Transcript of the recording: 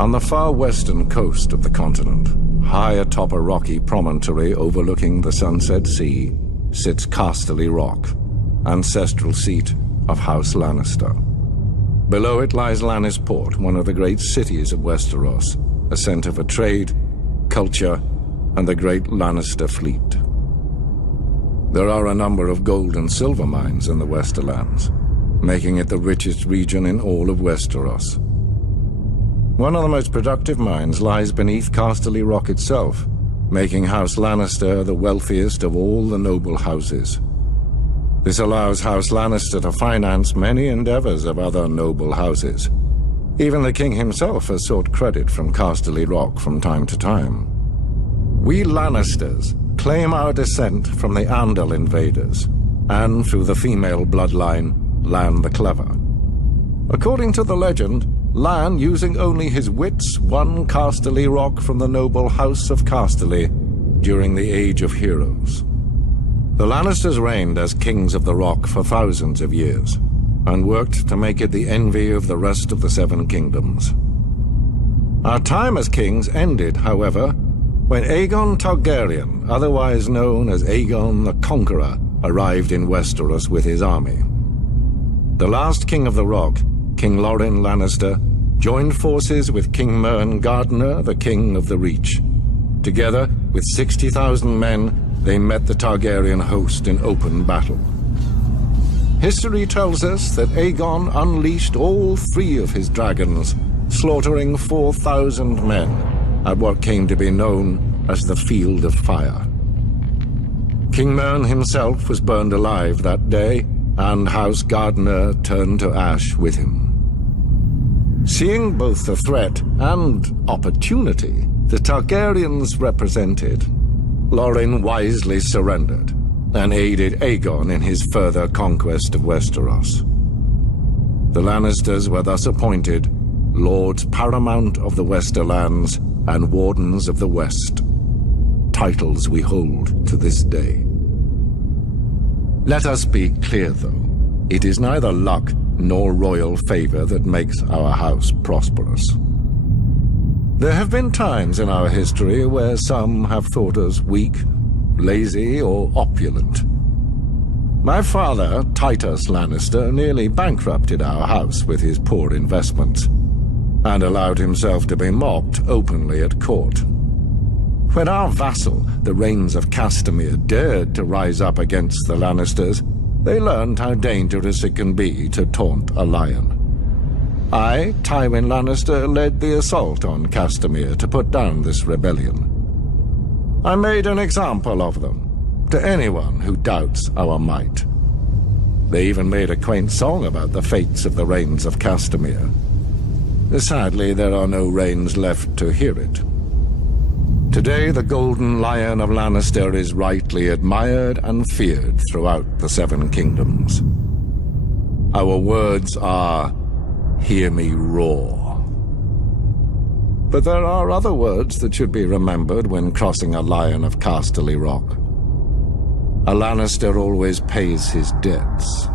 On the far western coast of the continent, high atop a rocky promontory overlooking the Sunset Sea, sits Casterly Rock, ancestral seat of House Lannister. Below it lies Lannisport, one of the great cities of Westeros, a center for trade, culture, and the great Lannister fleet. There are a number of gold and silver mines in the Westerlands, making it the richest region in all of Westeros. One of the most productive mines lies beneath Casterly Rock itself, making House Lannister the wealthiest of all the noble houses. This allows House Lannister to finance many endeavors of other noble houses. Even the king himself has sought credit from Casterly Rock from time to time. We Lannisters claim our descent from the Andal invaders, and through the female bloodline, Lann the Clever. According to the legend, Lann, using only his wits, won Casterly Rock from the noble House of Casterly during the Age of Heroes. The Lannisters reigned as kings of the Rock for thousands of years, and worked to make it the envy of the rest of the Seven Kingdoms. Our time as kings ended, however, when Aegon Targaryen, otherwise known as Aegon the Conqueror, arrived in Westeros with his army. The last king of the Rock, King Loren Lannister, joined forces with King Mern Gardener, the king of the Reach. Together, with 60,000 men, they met the Targaryen host in open battle. History tells us that Aegon unleashed all 3 of his dragons, slaughtering 4,000 men at what came to be known as the Field of Fire. King Mern himself was burned alive that day, and House Gardener turned to ash with him. Seeing both the threat and opportunity the Targaryens represented, Loren wisely surrendered and aided Aegon in his further conquest of Westeros. The Lannisters were thus appointed Lords Paramount of the Westerlands and Wardens of the West, titles we hold to this day. Let us be clear, though. It is neither luck nor royal favor that makes our house prosperous. There have been times in our history where some have thought us weak, lazy, or opulent. My father, Tytos Lannister, nearly bankrupted our house with his poor investments, and allowed himself to be mocked openly at court. When our vassal, the Reynes of Castamere, dared to rise up against the Lannisters, they learned how dangerous it can be to taunt a lion. I, Tywin Lannister, led the assault on Castamere to put down this rebellion. I made an example of them, to anyone who doubts our might. They even made a quaint song about the fates of the Reynes of Castamere. Sadly, there are no Reynes left to hear it. Today, the Golden Lion of Lannister is rightly admired and feared throughout the Seven Kingdoms. Our words are, "Hear me roar." But there are other words that should be remembered when crossing a lion of Casterly Rock. A Lannister always pays his debts.